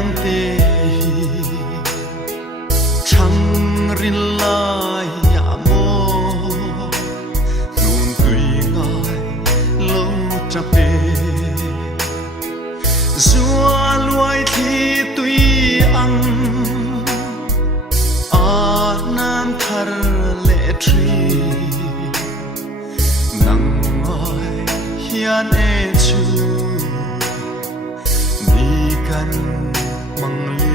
yang te chang rin lai ya mo nun tui ngai lo cha pe zua luai thi tui ang a nam thar le tri nang ngoi hian e chu ni kan mang